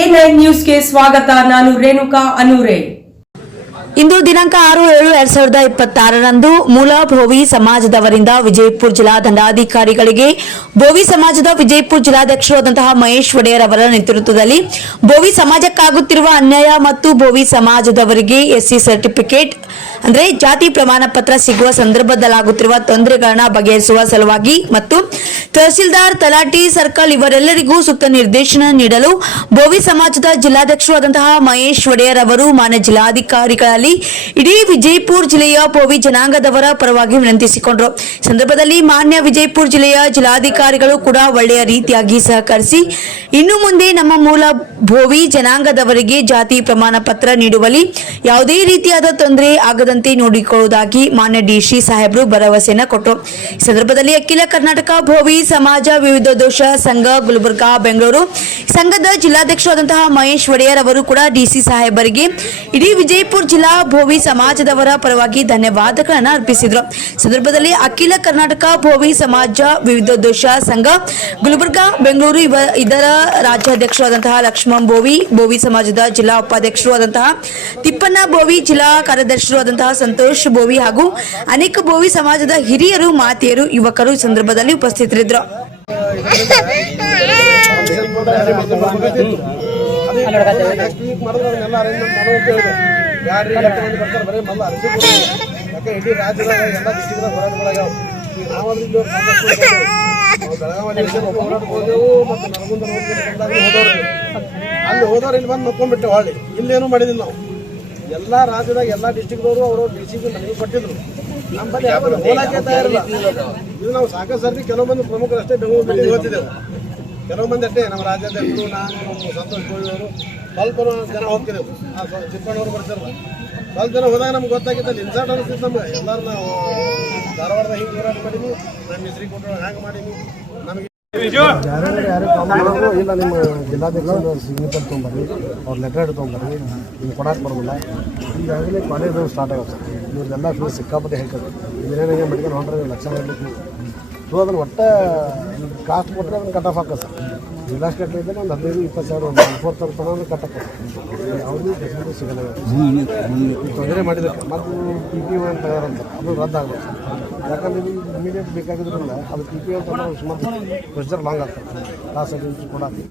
A9 ನ್ಯೂಸ್ಗೆ ಸ್ವಾಗತ. ನಾನು ರೇಣುಕಾ ಅನೂರೆ. ಇಂದು ದಿನಾಂಕ 6/7/2026ರಂದು ಮೂಲ ಭೋವಿ ಸಮಾಜದವರಿಂದ ವಿಜಯಪುರ ಜಿಲ್ಲಾ ದಂಡಾಧಿಕಾರಿಗಳಿಗೆ ಭೋವಿ ಸಮಾಜದ ವಿಜಯಪುರ ಜಿಲ್ಲಾಧ್ಯಕ್ಷರಾದಂತಹ ಮಹೇಶ್ ಒಡೆಯರ್ ಅವರ ನೇತೃತ್ವದಲ್ಲಿ ಭೋವಿ ಸಮಾಜಕ್ಕಾಗುತ್ತಿರುವ ಅನ್ಯಾಯ ಮತ್ತು ಭೋವಿ ಸಮಾಜದವರಿಗೆ ಎಸ್ಸಿ ಸರ್ಟಿಫಿಕೇಟ್ ಅಂದರೆ ಜಾತಿ ಪ್ರಮಾಣ ಪತ್ರ ಸಿಗುವ ಸಂದರ್ಭದಲ್ಲಾಗುತ್ತಿರುವ ತೊಂದರೆಗಳನ್ನು ಬಗೆಹರಿಸುವ ಸಲುವಾಗಿ ಮತ್ತು ತಹಸೀಲ್ದಾರ್, ತಲಾಟಿ, ಸರ್ಕಲ್ ಇವರೆಲ್ಲರಿಗೂ ಸೂಕ್ತ ನಿರ್ದೇಶನ ನೀಡಲು ಭೋವಿ ಸಮಾಜದ ಜಿಲ್ಲಾಧ್ಯಕ್ಷರಾದಂತಹ ಮಹೇಶ್ ಒಡೆಯರ್ ಅವರು ಮಾನ್ಯ ಜಿಲ್ಲಾಧಿಕಾರಿಗಳಲ್ಲಿ ಇಡೀ ವಿಜಯಪುರ ಜಿಲ್ಲೆಯ ಭೋವಿ ಜನಾಂಗದವರ ಪರವಾಗಿ ವಿನಂತಿಸಿಕೊಂಡರು. ಸಂದರ್ಭದಲ್ಲಿ ಮಾನ್ಯ ವಿಜಯಪುರ ಜಿಲ್ಲೆಯ ಜಿಲ್ಲಾಧಿಕಾರಿಗಳು ಕೂಡ ಒಳ್ಳೆಯ ರೀತಿಯಾಗಿ ಸಹಕರಿಸಿ ಇನ್ನು ಮುಂದೆ ನಮ್ಮ ಮೂಲ ಭೋವಿ ಜನಾಂಗದವರಿಗೆ ಜಾತಿ ಪ್ರಮಾಣ ಪತ್ರ ನೀಡುವಲ್ಲಿ ಯಾವುದೇ ರೀತಿಯಾದ ತೊಂದರೆ ಆಗದಂತೆ ನೋಡಿಕೊಳ್ಳುವುದಾಗಿ ಮಾನ್ಯ ಡಿಸಿ ಸಾಹೇಬರು ಭರವಸೆಯನ್ನು ಕೊಟ್ಟರು. ಈ ಸಂದರ್ಭದಲ್ಲಿ ಅಖಿಲ ಕರ್ನಾಟಕ ಭೋವಿ ಸಮಾಜ ವಿವಿಧ ದೋಷ ಸಂಘ ಗುಲ್ಬರ್ಗಾ ಬೆಂಗಳೂರು ಸಂಘದ ಜಿಲ್ಲಾಧ್ಯಕ್ಷರಾದಂತಹ ಮಹೇಶ್ ಒಡೆಯರ್ ಅವರು ಕೂಡ ಡಿಸಿ ಸಾಹೇಬರಿಗೆ ಇಡೀ ವಿಜಯಪುರ ಜಿಲ್ಲಾ ಭೋವಿ ಸಮಾಜದವರ ಪರವಾಗಿ ಧನ್ಯವಾದಗಳನ್ನು ಅರ್ಪಿಸಿದರು. ಸಂದರ್ಭದಲ್ಲಿ ಅಖಿಲ ಕರ್ನಾಟಕ ಭೋವಿ ಸಮಾಜ ವಿವಿಧ ದೋಷ ಸಂಘ ಗುಲ್ಬರ್ಗಾ ಬೆಂಗಳೂರು ಇದರ ರಾಜ್ಯಾಧ್ಯಕ್ಷರಾದಂತಹ ಲಕ್ಷ್ಮಣ್ ಭೋವಿ, ಭೋವಿ ಸಮಾಜದ ಜಿಲ್ಲಾ ಉಪಾಧ್ಯಕ್ಷರು ಆದಂತಹ ತಿಪ್ಪಣ್ಣ ಭೋವಿ, ಜಿಲ್ಲಾ ಕಾರ್ಯದರ್ಶಿಯಾದಂತಹ ಸಂತೋಷ್ ಭೋವಿ ಹಾಗೂ ಅನೇಕ ಭೋವಿ ಸಮಾಜದ ಹಿರಿಯರು, ಮಾತೆಯರು, ಯುವಕರು ಈ ಸಂದರ್ಭದಲ್ಲಿ ಉಪಸ್ಥಿತರಿದ್ದರು. ಅಲ್ಲಿ ಹೋದವ್ರು ಇಲ್ಲಿ ಬಂದು ನೋಡ್ಕೊಂಡ್ಬಿಟ್ಟೆ. ಹೊಳ್ಳಿ ಇಲ್ಲೇನು ಮಾಡಿದಿಲ್ಲ ನಾವು. ಎಲ್ಲ ರಾಜ್ಯದಾಗ ಎಲ್ಲ ಡಿಸ್ಟಿಕ್ದವರು ಅವರು ಡಿಸಿಗೆ ನನಗೆ ಕೊಟ್ಟಿದ್ರು. ನಮ್ಮ ಬಳಿ ಯಾವಾಗ ಹೋಲಾಕೆ ತಯಾರಿಲ್ಲ. ಇದು ನಾವು ಸಾಕಷ್ಟು ಸರ್ತಿ ಕೆಲವು ಮಂದಿ ಪ್ರಮುಖರು ಅಷ್ಟೇ ಬೆಂಗಳೂರು ಮೀಟಿಂಗ್ ಹೋಗ್ತಿದ್ದೆವು. ಕೆಲವು ಮಂದಿ ಅಷ್ಟೇ ನಮ್ಮ ರಾಜ್ಯಾಧ್ಯಕ್ಷರು, ನಾನು, ನಮ್ಮ ಸಂತೋಷ್ ಗೋವಿಯವರು ಸ್ವಲ್ಪ ಜನ ಹೋಗ್ತಿದ್ದೆವು. ಚಿಕ್ಕಣ್ಣವ್ರು ಬರ್ತಿರಲ್ಲ. ಸ್ವಲ್ಪ ಜನ ಹೋದಾಗ ನಮ್ಗೆ ಗೊತ್ತಾಗಿತ್ತು ಅಲ್ಲಿ ಇನ್ಸರ್ಟ್ ಅನಿಸ್ತಿತ್ತು ನಮ್ಗೆ. ಎಲ್ಲರೂ ನಾವು ಧಾರವಾಡದ ಹಿಂಗೆ ಹೋರಾಟ ಮಾಡೀನಿ, ನಮ್ಮ ಹೆಸರಿಗೆ ಕೊಟ್ಟರು ಹ್ಯಾಂಗೆ ಮಾಡೀನಿ. ನಮಗೆ ಯಾರು ಇಲ್ಲ ನಿಮ್ಮ ಜಿಲ್ಲಾಧ್ಯಕ್ಷರು ಸಿಗ್ನೇಚರ್ ತೊಗೊಂಬರ್ರಿ, ಅವ್ರ ಲೆಟರ್ ತೊಗೊಂಬರ್ರಿ, ನಿಮ್ಗೆ ಕೊಡಕ್ಕೆ ಬರೋದಿಲ್ಲ. ಈಗಾಗಲೇ ಕಾಲೇಜ್ ಸ್ಟಾರ್ಟ್ ಆಗುತ್ತೆ. ಇವ್ರದ್ದೆಲ್ಲ ಫೀಸ್ ಸಿಕ್ಕಾಪಟ್ಟೆ ಹೇಳ್ತಾರೆ. ಇದೇನಾಗೆ ಮೆಡಿಕಲ್ ಹೊಂಡ್ರೆ ಲಕ್ಷ ಇರಲಿಕ್ಕೆ ಸೊ ಅದನ್ನು ಒಟ್ಟೆ ಕಾಸ್ಟ್ ಕೊಟ್ಟರೆ ಅದನ್ನು ಕಟ್ ಆಫ್ ಹಾಕೋದು ಸರ್. ಜಿಲ್ಲಾ ಸ್ಟೇಟ್ ಇದ್ದರೆ ಒಂದು 15-20 ಸಾವಿರ, ಒಂದು 40,000 ತನಕ ಕಟ್ ಹಾಕೋದು. ಅವ್ರಿಗೂ ಫೆಸಿಲಿಟಿ ಸಿಗಲ್ಲ. ತೊಂದರೆ ಮಾಡಿದ್ದಕ್ಕೆ ಮತ್ತು PPO ಅಂತ ತಯಾರಂತ ಅದು ರದ್ದಾಗಬೇಕು. ಯಾಕಂದ್ರೆ ಇದು ಇಮಿಡಿಯೇಟ್ ಬೇಕಾಗಿದ್ರಿಂದ ಅದು PPO ಅಂತ ಸುಮಾರು ಪ್ರೊಸೀಜರ್ ಲಾಂಗ್ ಆಗ್ತದೆ. ಕಾಸು ಕೊಡೋಕ್ಕೆ